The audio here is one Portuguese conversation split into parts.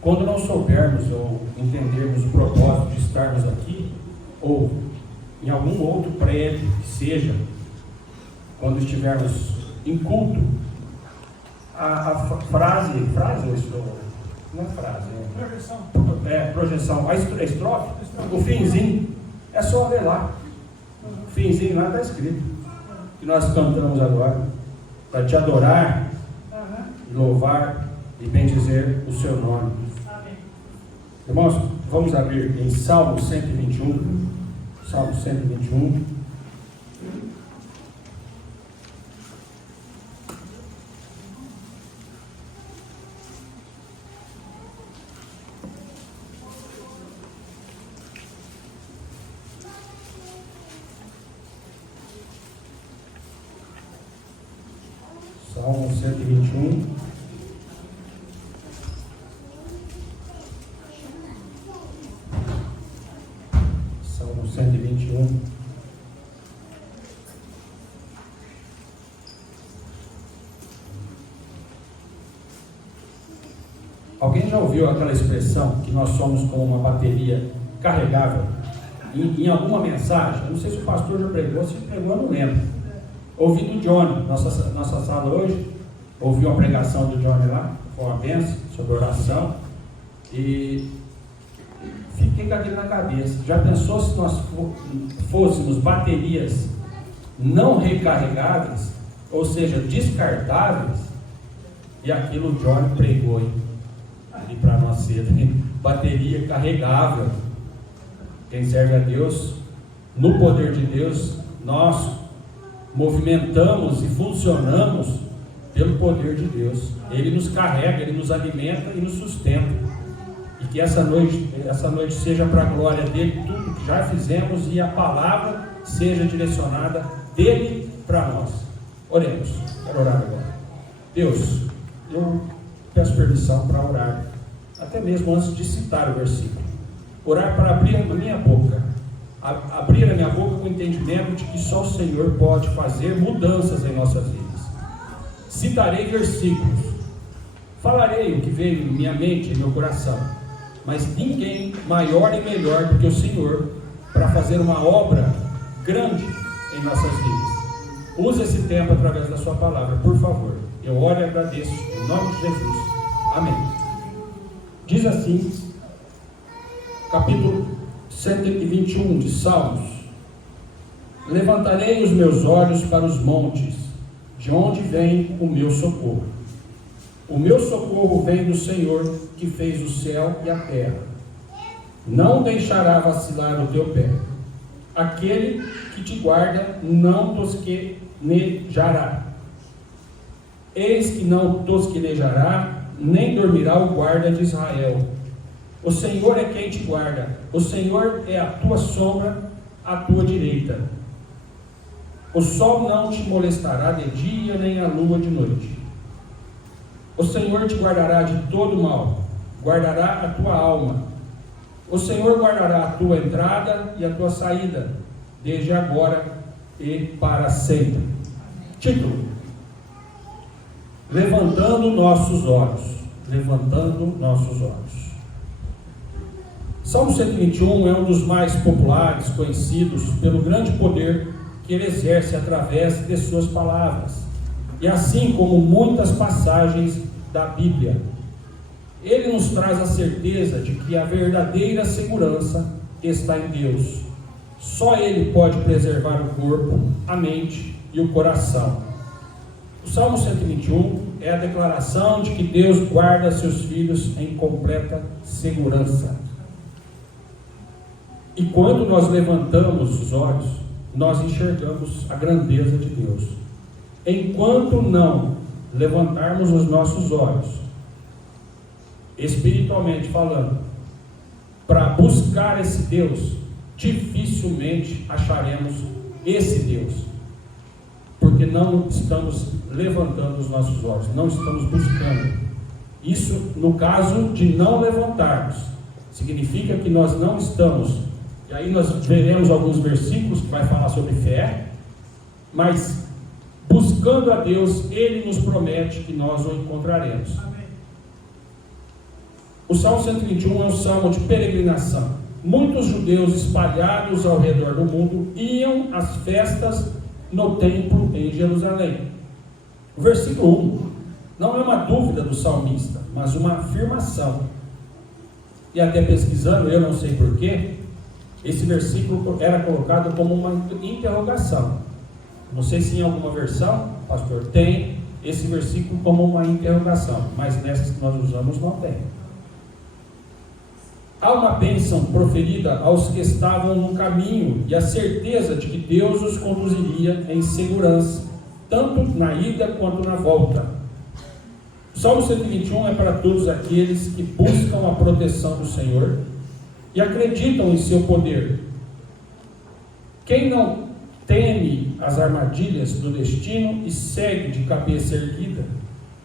Quando não soubermos ou entendermos o propósito de estarmos aqui, ou em algum outro prédio que seja, quando estivermos em culto, a frase ou estrofe, não é frase, projeção, a estrofe, o finzinho, é só ler lá. O finzinho lá está escrito, que nós cantamos agora, para te adorar, louvar e bendizer o seu nome. Irmãos, vamos abrir em Salmo 121. Salmo 121. Salmo 121. Salmo 121. Alguém já ouviu aquela expressão que nós somos como uma bateria carregável? Em alguma mensagem, eu não sei se o pastor já pregou, se pregou eu não lembro. Ouvi do Johnny, nossa sala hoje, ouvi uma pregação do Johnny lá, foi uma bênção, sobre oração, e fiquei com aquilo na cabeça. Já pensou se nós fôssemos baterias não recarregáveis, ou seja, descartáveis? E aquilo o Johnny pregou ali para nós cedo, bateria carregável. Quem serve a Deus, no poder de Deus, nós movimentamos e funcionamos pelo poder de Deus. Ele nos carrega, Ele nos alimenta e nos sustenta. E que essa noite seja para a glória dEle, tudo que já fizemos, e a palavra seja direcionada dEle para nós. Oremos. Quero orar agora. Deus, eu peço permissão para orar, até mesmo antes de citar o versículo. Orar para abrir a minha boca, abrir a minha boca com o entendimento de que só o Senhor pode fazer mudanças em nossas vidas. Citarei versículos, falarei o que veio em minha mente, em meu coração, mas ninguém maior e melhor do que o Senhor para fazer uma obra grande em nossas vidas. Use esse tempo através da sua palavra, por favor. Eu oro e agradeço em nome de Jesus. Amém. Diz assim, capítulo 121 de Salmos: levantarei os meus olhos para os montes, de onde vem o meu socorro. O meu socorro vem do Senhor, que fez o céu e a terra. Não deixará vacilar o teu pé. Aquele que te guarda não tosquenejará. Eis que não tosquenejará, nem dormirá o guarda de Israel. O Senhor é quem te guarda. O Senhor é a tua sombra, à tua direita. O sol não te molestará de dia, nem a lua de noite. O Senhor te guardará de todo mal, guardará a tua alma. O Senhor guardará a tua entrada e a tua saída, desde agora e para sempre. Título: levantando nossos olhos. Levantando nossos olhos. Salmo 121 é um dos mais populares, conhecidos pelo grande poder que ele exerce através de suas palavras, e assim como muitas passagens da Bíblia. Ele nos traz a certeza de que a verdadeira segurança está em Deus. Só Ele pode preservar o corpo, a mente e o coração. O Salmo 121 é a declaração de que Deus guarda seus filhos em completa segurança. E quando nós levantamos os olhos, nós enxergamos a grandeza de Deus. Enquanto não levantarmos os nossos olhos, espiritualmente falando, para buscar esse Deus, dificilmente acharemos esse Deus, porque não estamos levantando os nossos olhos, não estamos buscando. Isso, no caso de não levantarmos, significa que nós não estamos, e aí nós veremos alguns versículos que vai falar sobre fé, mas buscando a Deus, Ele nos promete que nós o encontraremos. O Salmo 121 é um salmo de peregrinação. Muitos judeus espalhados ao redor do mundo iam às festas no templo em Jerusalém. O versículo 1 não é uma dúvida do salmista, mas uma afirmação. E até pesquisando, eu não sei porquê, esse versículo era colocado como uma interrogação. Não sei se em alguma versão, pastor, tem esse versículo como uma interrogação, mas nessas que nós usamos não tem. Há uma bênção proferida aos que estavam no caminho e a certeza de que Deus os conduziria em segurança, tanto na ida quanto na volta. O Salmo 121 é para todos aqueles que buscam a proteção do Senhor e acreditam em seu poder. Quem não teme as armadilhas do destino e segue de cabeça erguida,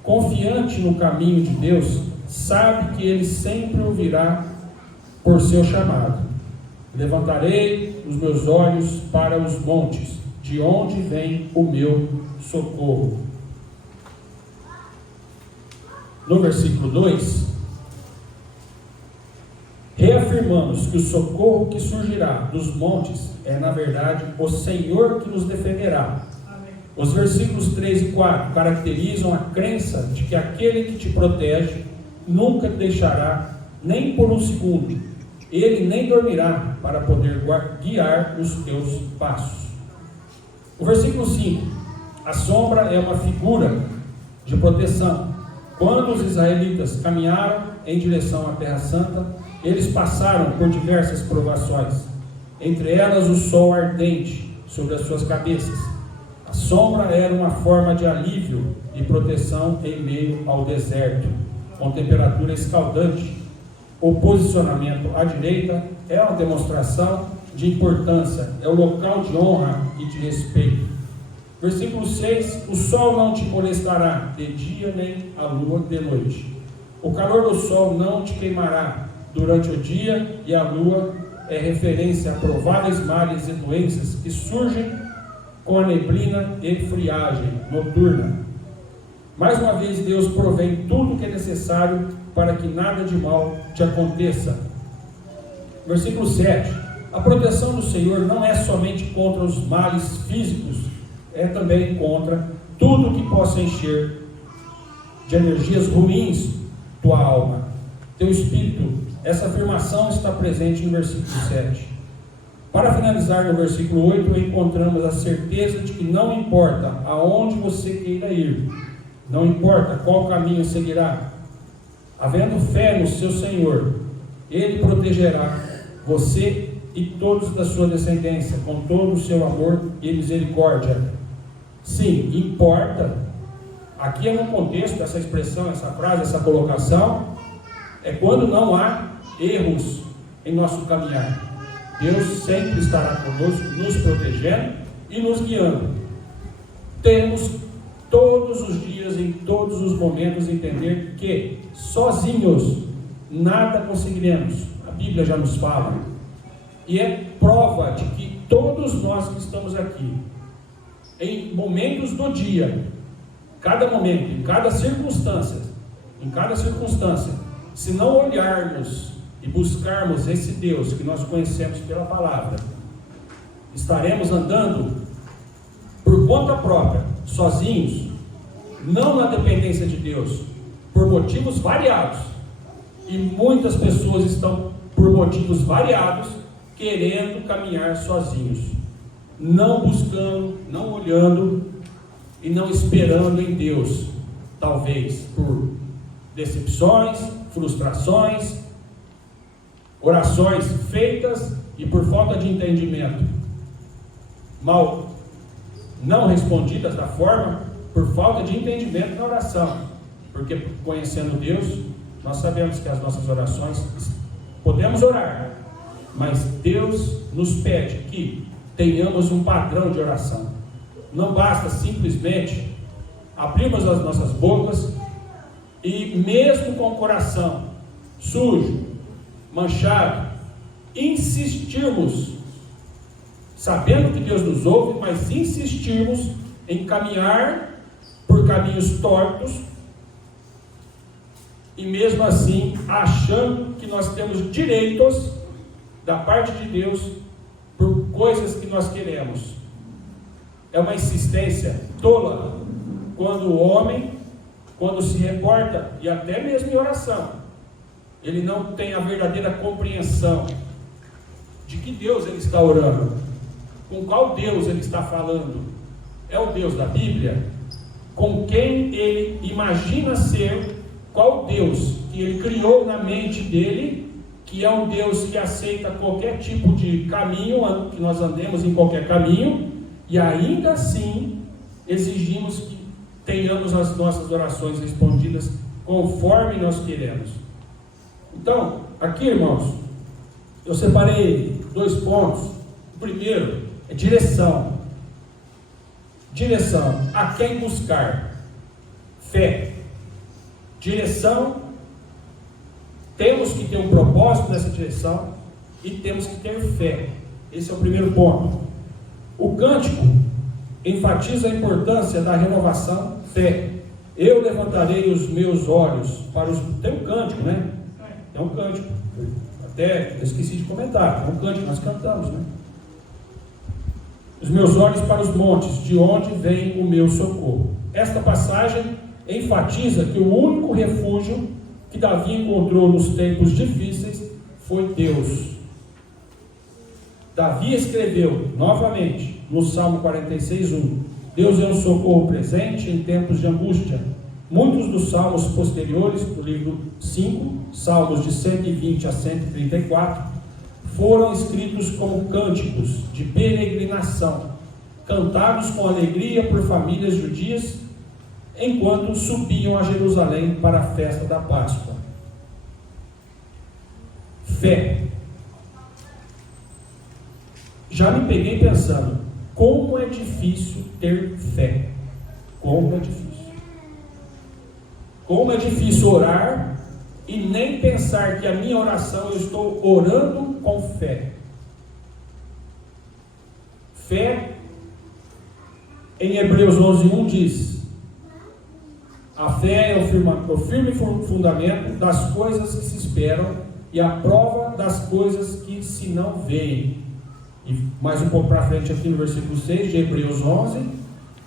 confiante no caminho de Deus, sabe que Ele sempre ouvirá por seu chamado. Levantarei os meus olhos para os montes, de onde vem o meu socorro. No versículo 2, reafirmamos que o socorro que surgirá dos montes é, na verdade, o Senhor que nos defenderá. Amém. Os versículos 3 e 4 caracterizam a crença de que aquele que te protege nunca te deixará nem por um segundo. Ele nem dormirá para poder guiar os teus passos. O versículo 5, a sombra é uma figura de proteção. Quando os israelitas caminharam em direção à Terra Santa, eles passaram por diversas provações, entre elas o sol ardente sobre as suas cabeças. A sombra era uma forma de alívio e proteção em meio ao deserto, com temperatura escaldante. O posicionamento à direita é uma demonstração de importância, é o local de honra e de respeito. Versículo 6, o sol não te molestará de dia nem a lua de noite. O calor do sol não te queimará durante o dia, e a lua é referência a prováveis males e doenças que surgem com a neblina e friagem noturna. Mais uma vez, Deus provém tudo o que é necessário para que nada de mal te aconteça. Versículo 7. A proteção do Senhor não é somente contra os males físicos, é também contra tudo que possa encher de energias ruins tua alma, teu espírito. Essa afirmação está presente no versículo 7. Para finalizar, no versículo 8, encontramos a certeza de que não importa aonde você queira ir, não importa qual caminho seguirá, havendo fé no seu Senhor, Ele protegerá você e todos da sua descendência, com todo o seu amor e misericórdia. Sim, importa. Aqui é no contexto, essa expressão, essa frase, essa colocação, é quando não há erros em nosso caminhar. Deus sempre estará conosco, nos protegendo e nos guiando. Temos todos os dias, em todos os momentos, entender que sozinhos nada conseguiremos. A Bíblia já nos fala. E é prova de que todos nós que estamos aqui, em momentos do dia, cada momento, em cada circunstância, se não olharmos e buscarmos esse Deus que nós conhecemos pela palavra, estaremos andando por conta própria, sozinhos, não na dependência de Deus, por motivos variados. E muitas pessoas estão, por motivos variados, querendo caminhar sozinhos, não buscando, não olhando e não esperando em Deus, talvez por decepções, frustrações, orações feitas e por falta de entendimento, mal não respondidas da forma, por falta de entendimento na oração, porque conhecendo Deus, nós sabemos que as nossas orações, podemos orar, mas Deus nos pede que tenhamos um padrão de oração. Não basta simplesmente abrirmos as nossas bocas e, mesmo com o coração sujo, manchado, insistirmos, sabendo que Deus nos ouve, mas insistirmos em caminhar por caminhos tortos, e mesmo assim achando que nós temos direitos da parte de Deus por coisas que nós queremos. É uma insistência tola quando o homem, quando se reporta, e até mesmo em oração, ele não tem a verdadeira compreensão de que Deus ele está orando, com qual Deus ele está falando. É o Deus da Bíblia? Com quem ele imagina ser? Qual Deus que ele criou na mente dele, que é um Deus que aceita qualquer tipo de caminho, que nós andemos em qualquer caminho, e ainda assim exigimos que tenhamos as nossas orações respondidas conforme nós queremos. Então, aqui, irmãos, eu separei 2 pontos. O primeiro é direção. Direção. A quem buscar? Fé. Direção. Temos que ter um propósito nessa direção e temos que ter fé. Esse é o primeiro ponto. O cântico enfatiza a importância da renovação, fé. Eu levantarei os meus olhos para os... Tem um cântico, né? É um cântico. Até eu esqueci de comentar. É um cântico, nós cantamos, né? Os meus olhos para os montes, de onde vem o meu socorro. Esta passagem enfatiza que o único refúgio que Davi encontrou nos tempos difíceis foi Deus. Davi escreveu novamente no Salmo 46:1: Deus é um socorro presente em tempos de angústia. Muitos dos salmos posteriores, do livro 5, salmos de 120 a 134, foram escritos como cânticos de peregrinação, cantados com alegria por famílias judias, enquanto subiam a Jerusalém para a festa da Páscoa. Fé. Já me peguei pensando, como é difícil ter fé. Como é difícil. Como é difícil orar e nem pensar que a minha oração eu estou orando com fé. Fé, em Hebreus 11:1 diz: a fé é o firme fundamento das coisas que se esperam e a prova das coisas que se não veem. E mais um pouco para frente aqui no versículo 6 de Hebreus 11: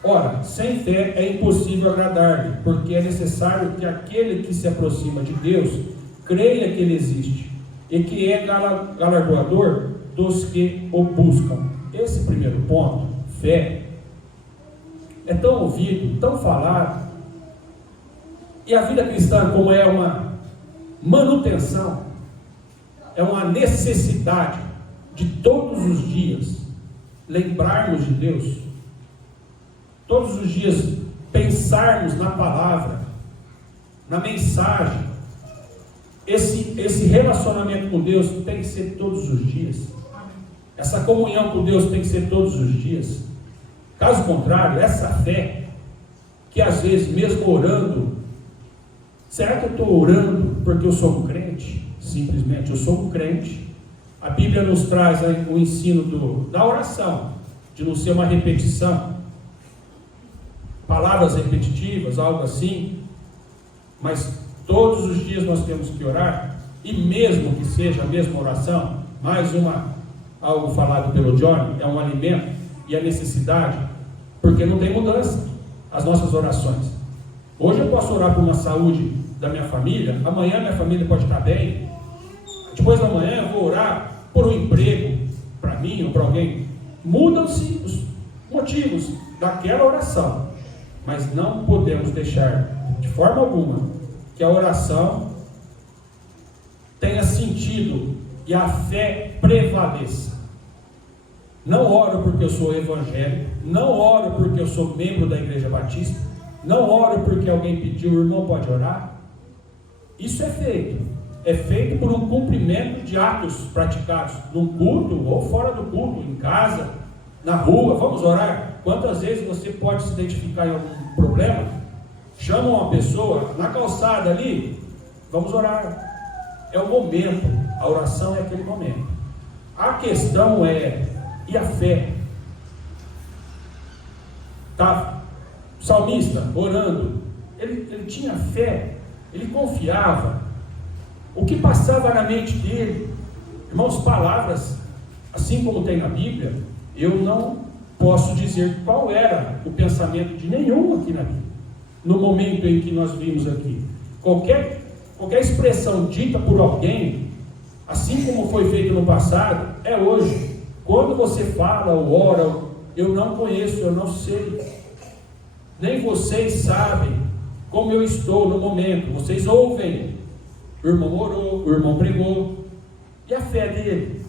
ora, sem fé é impossível agradar-lhe, porque é necessário que aquele que se aproxima de Deus creia que Ele existe e que é galardoador dos que o buscam. Esse primeiro ponto, fé, é tão ouvido, tão falado, e a vida cristã, como é uma manutenção, é uma necessidade de todos os dias lembrarmos de Deus, todos os dias pensarmos na palavra, na mensagem. Esse relacionamento com Deus tem que ser todos os dias. Essa comunhão com Deus tem que ser todos os dias. Caso contrário, essa fé, que às vezes mesmo orando, será que eu estou orando porque eu sou um crente? Simplesmente, eu sou um crente. A Bíblia nos traz o ensino da oração, de não ser uma repetição, palavras repetitivas, algo assim, mas todos os dias nós temos que orar, e mesmo que seja a mesma oração, mais algo falado pelo Johnny, é um alimento e a necessidade, porque não tem mudança as nossas orações. Hoje eu posso orar por uma saúde da minha família, amanhã minha família pode estar bem, depois da manhã eu vou orar por um emprego para mim ou para alguém. Mudam-se os motivos daquela oração, mas não podemos deixar de forma alguma que a oração tenha sentido e a fé prevaleça. Não oro porque eu sou evangélico, não oro porque eu sou membro da Igreja Batista, não oro porque alguém pediu, o irmão pode orar. Isso é feito por um cumprimento de atos praticados num culto ou fora do culto, em casa, na rua. Vamos orar? Quantas vezes você pode se identificar em algum problema? Chama uma pessoa na calçada ali, vamos orar. É o momento, a oração é aquele momento. A questão é, e a fé? Tá? O salmista orando, ele tinha fé, ele confiava. O que passava na mente dele, irmãos, palavras, assim como tem na Bíblia, eu não posso dizer qual era o pensamento de nenhum aqui na Bíblia, no momento em que nós vimos aqui. Qualquer expressão dita por alguém, assim como foi feito no passado, é hoje. Quando você fala ou ora, eu não conheço, eu não sei. Nem vocês sabem como eu estou no momento. Vocês ouvem. O irmão orou, o irmão pregou. E a fé dele?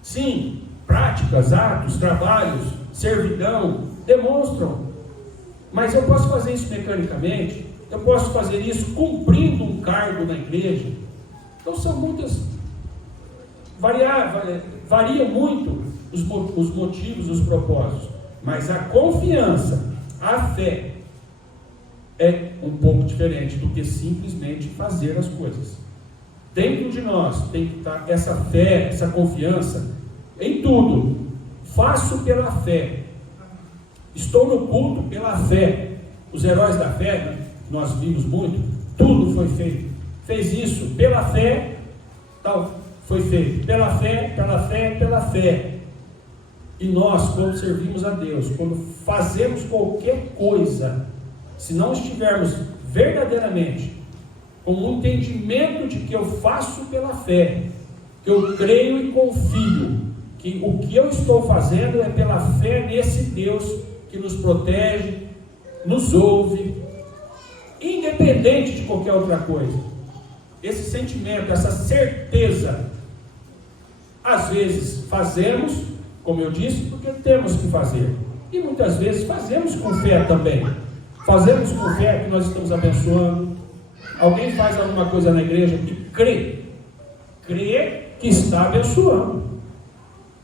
Sim, práticas, atos, trabalhos, servidão, demonstram. Mas eu posso fazer isso mecanicamente? Eu posso fazer isso cumprindo um cargo na igreja? Então são muitas... Variam muito os motivos, os propósitos. Mas a confiança, a fé, é um pouco diferente do que simplesmente fazer as coisas. Dentro de nós tem que estar essa fé, essa confiança em tudo. Faço pela fé. Estou no culto pela fé. Os heróis da fé, né, nós vimos muito, tudo foi feito. Fez isso pela fé, tal, foi feito. Pela fé, pela fé, pela fé. E nós, quando servimos a Deus, quando fazemos qualquer coisa, se não estivermos verdadeiramente com um entendimento de que eu faço pela fé, que eu creio e confio, que o que eu estou fazendo é pela fé nesse Deus que nos protege, nos ouve, independente de qualquer outra coisa. Esse sentimento, essa certeza, às vezes fazemos, como eu disse, porque temos que fazer, e muitas vezes fazemos com fé também. Fazemos com fé que nós estamos abençoando. Alguém faz alguma coisa na igreja e crê que está abençoando.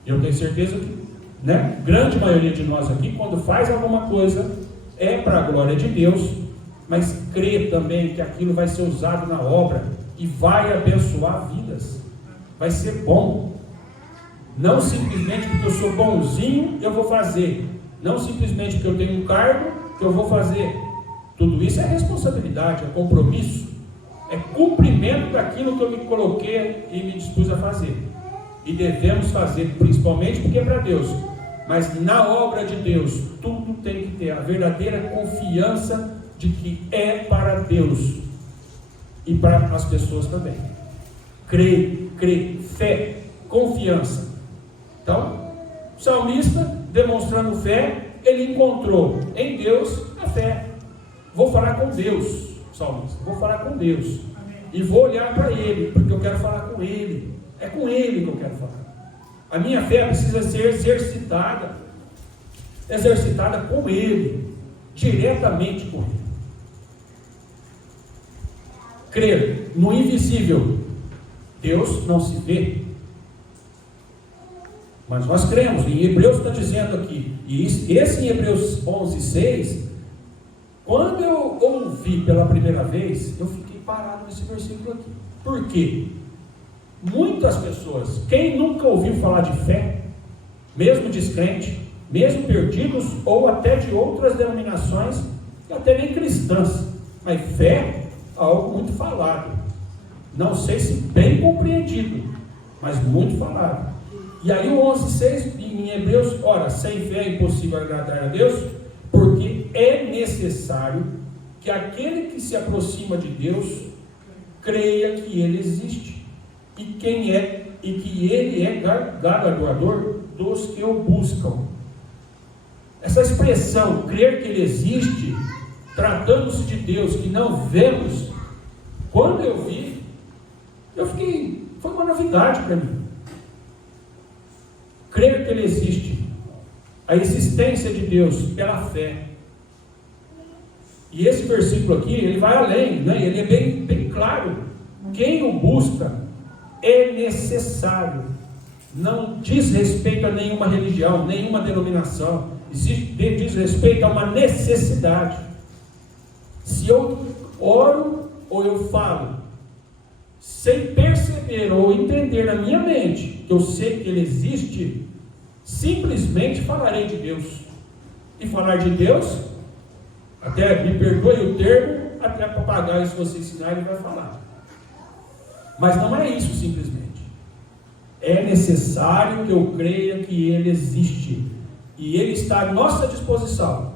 Eu tenho certeza que, né, grande maioria de nós aqui, quando faz alguma coisa, é para a glória de Deus, mas crê também que aquilo vai ser usado na obra e vai abençoar vidas. Vai ser bom. Não simplesmente porque eu sou bonzinho, eu vou fazer. Não simplesmente porque eu tenho um cargo, que eu vou fazer. Tudo isso é responsabilidade, é compromisso, é cumprimento daquilo que eu me coloquei e me dispus a fazer. E devemos fazer, principalmente porque é para Deus. Mas na obra de Deus, tudo tem que ter a verdadeira confiança de que é para Deus e para as pessoas também. Crer, fé, confiança. Então, o salmista, demonstrando fé, ele encontrou em Deus a fé. Vou falar com Deus, salmista, vou falar com Deus. E vou olhar para Ele, porque eu quero falar com Ele. É com Ele que eu quero falar. A minha fé precisa ser exercitada com Ele, diretamente com Ele. Crer no invisível. Deus não se vê, mas nós cremos. Em Hebreus está dizendo aqui, e esse em Hebreus 11:6, quando eu ouvi pela primeira vez, eu fiquei parado nesse versículo aqui. Por quê? Muitas pessoas, quem nunca ouviu falar de fé, mesmo descrente, mesmo perdidos, ou até de outras denominações, e até nem cristãs, mas fé é algo muito falado. Não sei se bem compreendido, mas muito falado. E aí o 11:6 em Hebreus, ora, sem fé é impossível agradar a Deus, porque é necessário que aquele que se aproxima de Deus creia que Ele existe e que Ele é galardoador dos que o buscam. Essa expressão, crer que Ele existe, tratando-se de Deus que não vemos, quando eu vi, foi uma novidade para mim. Crer que Ele existe, a existência de Deus pela fé. E esse versículo aqui, ele vai além, né? Ele é bem claro. Quem o busca é necessário. Não diz respeito a nenhuma religião, nenhuma denominação. Diz respeito a uma necessidade. Se eu oro ou eu falo, sem perceber ou entender na minha mente que eu sei que Ele existe, simplesmente falarei de Deus. E falar de Deus, até me perdoe o termo, até tiver papagaio, se você ensinar, ele vai falar. Mas não é isso simplesmente. É necessário que eu creia que Ele existe. E Ele está à nossa disposição.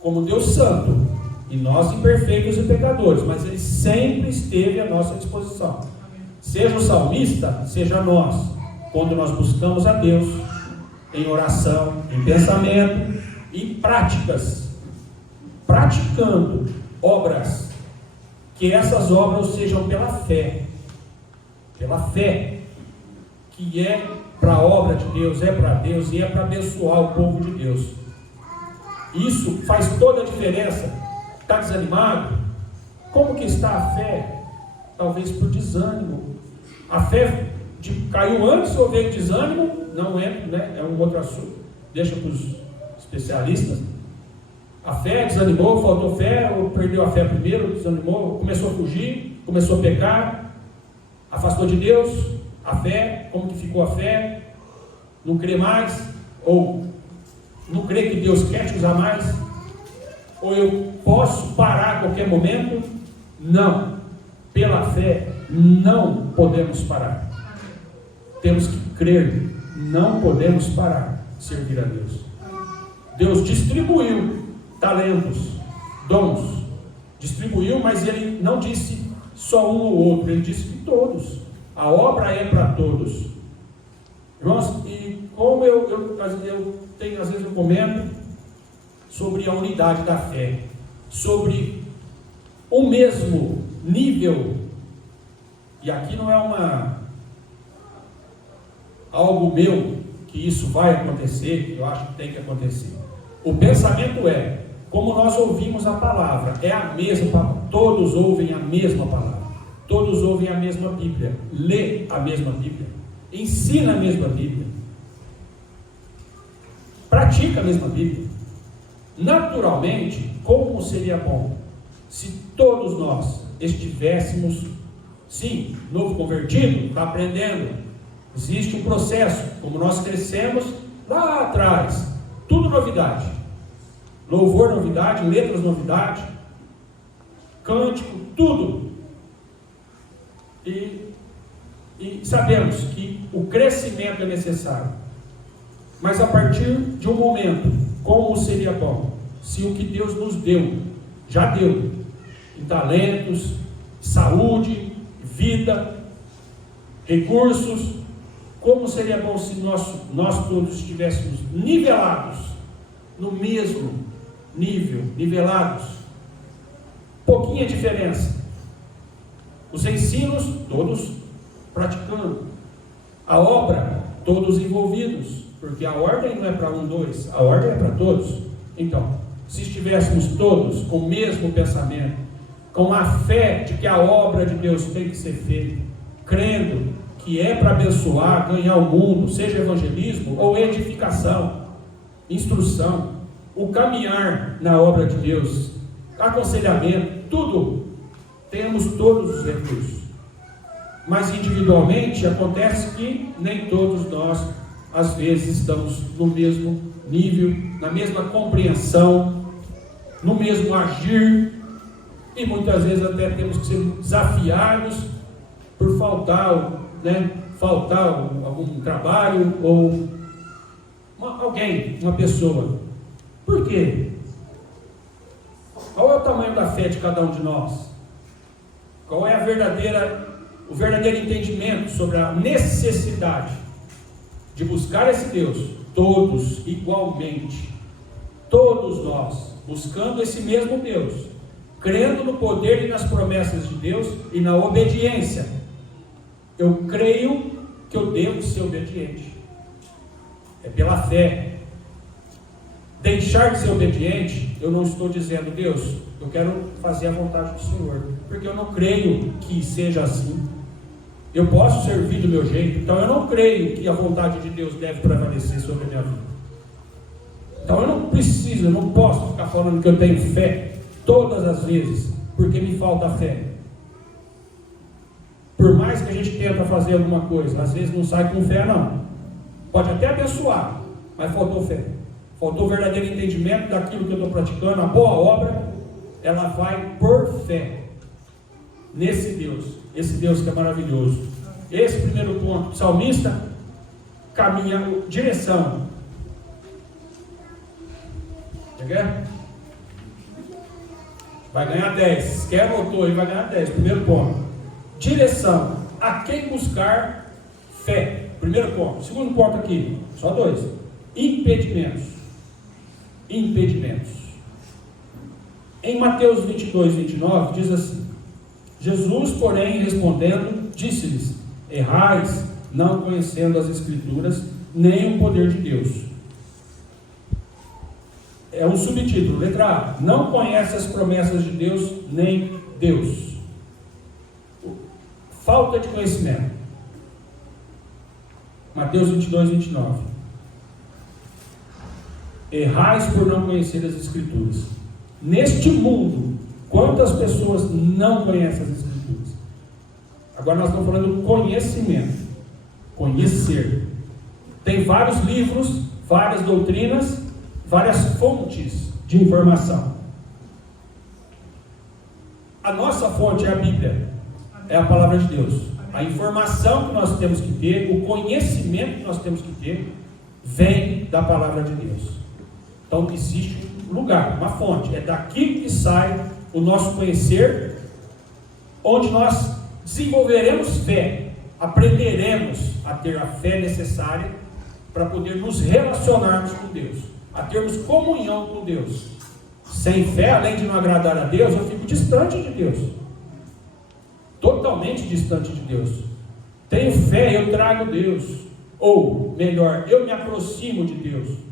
Como Deus Santo. E nós imperfeitos e pecadores. Mas Ele sempre esteve à nossa disposição. Seja o salmista, seja nós. Quando nós buscamos a Deus em oração, em pensamento, em práticas. Praticando obras. Que essas obras sejam pela fé. Pela fé, que é para a obra de Deus, é para Deus e é para abençoar o povo de Deus. Isso faz toda a diferença. Está desanimado? Como que está a fé? Talvez por desânimo. A fé caiu antes ou veio desânimo? Não é, né? É um outro assunto. Deixa para os especialistas. A fé desanimou, faltou fé, ou perdeu a fé primeiro, desanimou, começou a fugir, começou a pecar. Afastou de Deus, a fé, como que ficou a fé? Não crê mais? Ou não crê que Deus quer te usar mais? Ou eu posso parar a qualquer momento? Não. Pela fé, não podemos parar. Temos que crer, não podemos parar de servir a Deus. Deus distribuiu talentos, dons, distribuiu, mas Ele não disse só um ou outro, Ele disse que todos, a obra é para todos. Irmãos, e como eu tenho, às vezes eu comento sobre a unidade da fé, sobre o mesmo nível, e aqui não é algo meu, que isso vai acontecer, que eu acho que tem que acontecer. O pensamento é, como nós ouvimos a palavra, é a mesma, todos ouvem a mesma palavra, todos ouvem a mesma Bíblia, lê a mesma Bíblia, ensina a mesma Bíblia, pratica a mesma Bíblia. Naturalmente, como seria bom se todos nós estivéssemos, sim, novo convertido, está aprendendo, existe um processo, como nós crescemos lá atrás, tudo novidade. Louvor novidade, letras novidade, cântico, tudo. E sabemos que o crescimento é necessário. Mas a partir de um momento, como seria bom se o que Deus nos deu, já deu, em talentos, saúde, vida, recursos, como seria bom se nós todos estivéssemos nivelados, no mesmo nível, nivelados, pouquinha diferença, os ensinos, todos praticando, a obra, todos envolvidos, porque a ordem não é para um, dois, a ordem é para todos. Então, se estivéssemos todos com o mesmo pensamento, com a fé de que a obra de Deus tem que ser feita, crendo que é para abençoar, ganhar o mundo, seja evangelismo ou edificação, instrução, o caminhar na obra de Deus, aconselhamento, tudo, temos todos os recursos. Mas individualmente acontece que nem todos nós, às vezes, estamos no mesmo nível, na mesma compreensão, no mesmo agir, e muitas vezes até temos que ser desafiados por faltar algum trabalho ou alguém, uma pessoa. Por quê? Qual é o tamanho da fé de cada um de nós? Qual é o verdadeiro entendimento sobre a necessidade de buscar esse Deus? Todos igualmente, todos nós, buscando esse mesmo Deus, crendo no poder e nas promessas de Deus e na obediência. Eu creio que eu devo ser obediente. É pela fé. Deixar de ser obediente, eu não estou dizendo, Deus, eu quero fazer a vontade do Senhor, porque eu não creio que seja assim. Eu posso servir do meu jeito, então eu não creio que a vontade de Deus deve prevalecer sobre a minha vida. Então eu não preciso, eu não posso ficar falando que eu tenho fé todas as vezes, porque me falta fé. Por mais que a gente tenta fazer alguma coisa, às vezes não sai com fé não. Pode até abençoar, mas faltou fé. Faltou o verdadeiro entendimento daquilo que eu estou praticando, a boa obra ela vai por fé nesse Deus, esse Deus que é maravilhoso. Esse primeiro ponto, o salmista caminha direção. Quer? Vai ganhar 10. Quer anotou aí, vai ganhar 10. Primeiro ponto. Direção. A quem buscar fé. Primeiro ponto. Segundo ponto aqui. Só 2. Impedimentos. Impedimentos. Em Mateus 22, 29, diz assim: Jesus, porém, respondendo, disse-lhes: errais, não conhecendo as Escrituras, nem o poder de Deus. É um subtítulo, letra A: não conhece as promessas de Deus, nem Deus. Falta de conhecimento. Mateus 22, 29. Errais por não conhecer as Escrituras. Neste mundo, quantas pessoas não conhecem as Escrituras? Agora nós estamos falando do conhecimento. Conhecer. Tem vários livros, várias doutrinas, várias fontes de informação. A nossa fonte é a Bíblia, é a palavra de Deus. A informação que nós temos que ter, o conhecimento que nós temos que ter, vem da palavra de Deus. Então existe um lugar, uma fonte, é daqui que sai o nosso conhecer, onde nós desenvolveremos fé, aprenderemos a ter a fé necessária para poder nos relacionarmos com Deus, a termos comunhão com Deus. Sem fé, além de não agradar a Deus, eu fico distante de Deus, totalmente distante de Deus. Tenho fé, eu trago Deus, ou melhor, eu me aproximo de Deus.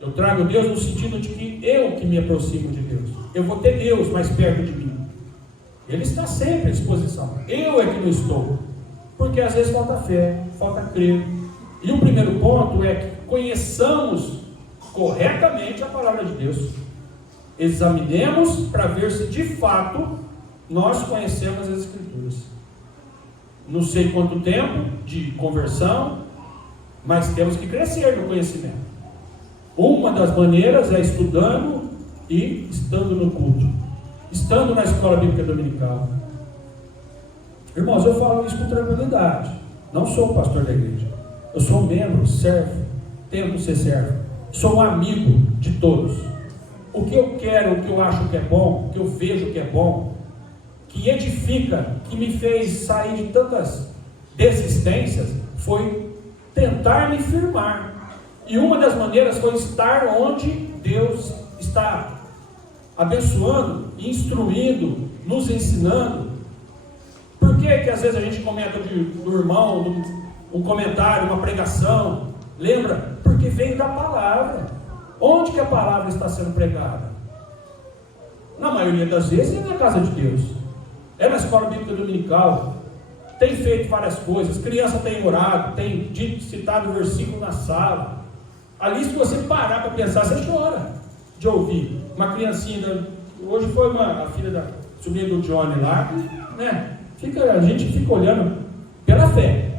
Eu trago Deus no sentido de que eu que me aproximo de Deus, eu vou ter Deus mais perto de mim. Ele está sempre à disposição, eu é que não estou, porque às vezes falta fé, falta crer. E o primeiro ponto é que conheçamos corretamente a palavra de Deus, examinemos para ver se de fato nós conhecemos as Escrituras. Não sei quanto tempo de conversão, mas temos que crescer no conhecimento. Uma das maneiras é estudando e estando no culto, estando na escola bíblica dominical. Irmãos, eu falo isso com tranquilidade. Não sou pastor da igreja, eu sou membro, servo, tento ser servo, sou um amigo de todos. O que eu quero, o que eu acho que é bom, o que eu vejo que é bom, que edifica, que me fez sair de tantas desistências, foi tentar me firmar. E uma das maneiras foi estar onde Deus está abençoando, instruindo, nos ensinando. Por que às vezes a gente comenta do irmão, um comentário, uma pregação? Lembra? Porque veio da palavra. Onde que a palavra está sendo pregada? Na maioria das vezes é na casa de Deus, é na escola bíblica dominical. Tem feito várias coisas, criança tem orado, tem citado o versículo na sala. Ali, se você parar para pensar, você chora de ouvir. Uma criancinha, hoje foi a filha da sobrinha do Johnny lá, né? A gente fica olhando pela fé.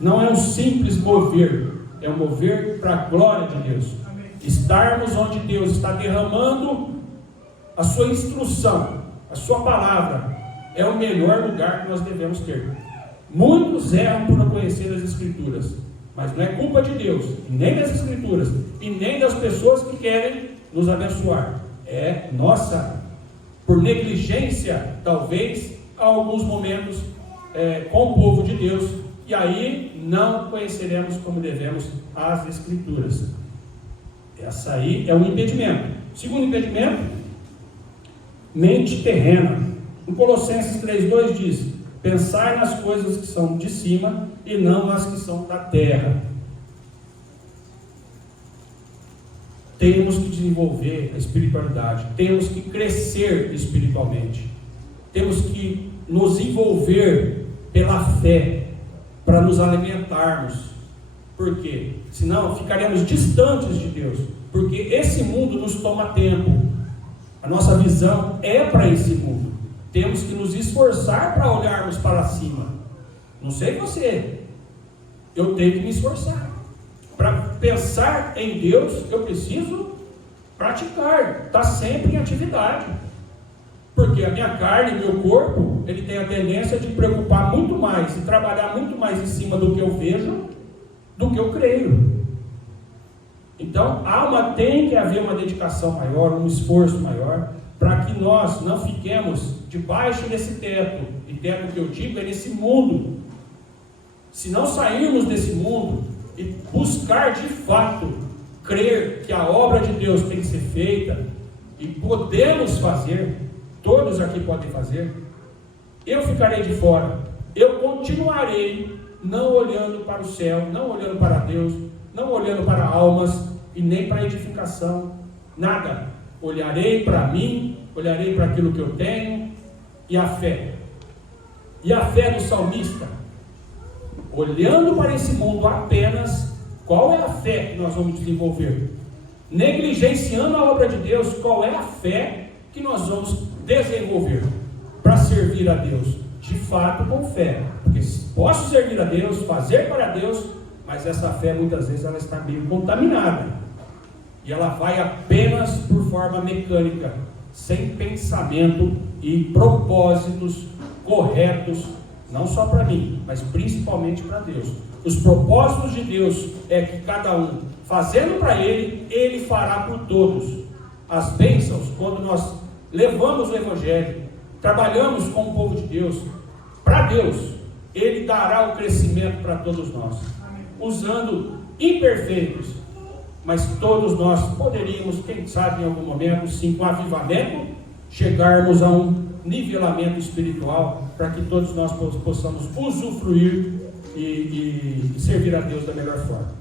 Não é um simples mover, é um mover para a glória de Deus. Estarmos onde Deus está derramando a sua instrução, a sua palavra, é o melhor lugar que nós devemos ter. Muitos erram por não conhecer as Escrituras, mas não é culpa de Deus, nem das Escrituras, e nem das pessoas que querem nos abençoar. É nossa, por negligência, talvez, há alguns momentos com o povo de Deus, e aí não conheceremos como devemos as Escrituras. Essa aí é um impedimento. Segundo impedimento, mente terrena. Em Colossenses 3,2 diz: pensai nas coisas que são de cima e não nas que são da terra. Temos que desenvolver a espiritualidade, temos que crescer espiritualmente, temos que nos envolver pela fé para nos alimentarmos. Por quê? Senão ficaremos distantes de Deus, porque esse mundo nos toma tempo. A nossa visão é para esse mundo. Temos que nos esforçar para olharmos para cima. Não sei você, eu tenho que me esforçar. Para pensar em Deus, eu preciso Praticar, está sempre em atividade. Porque a minha carne, meu corpo, ele tem a tendência de preocupar muito mais e trabalhar muito mais em cima do que eu vejo, do que eu creio. Então, tem que haver uma dedicação maior, um esforço maior, para que nós não fiquemos debaixo desse teto. E teto que eu digo é nesse mundo. Se não sairmos desse mundo e buscar de fato crer que a obra de Deus tem que ser feita e podemos fazer, todos aqui podem fazer, eu ficarei de fora. Eu continuarei não olhando para o céu, não olhando para Deus, não olhando para almas e nem para edificação, nada. Olharei para mim, olharei para aquilo que eu tenho e a fé. E a fé do salmista, olhando para esse mundo apenas, qual é a fé que nós vamos desenvolver? Negligenciando a obra de Deus, qual é a fé que nós vamos desenvolver para servir a Deus? De fato, com fé. Porque posso servir a Deus, fazer para Deus, mas essa fé muitas vezes ela está meio contaminada. E ela vai apenas por forma mecânica, sem pensamento e propósitos corretos, não só para mim, mas principalmente para Deus. Os propósitos de Deus é que cada um, fazendo para Ele, Ele fará por todos. As bênçãos, quando nós levamos o Evangelho, trabalhamos com o povo de Deus, para Deus, Ele dará o crescimento para todos nós, usando imperfeitos, mas todos nós poderíamos, quem sabe em algum momento, sim, com avivamento, chegarmos a um nivelamento espiritual, para que todos nós possamos usufruir e servir a Deus da melhor forma.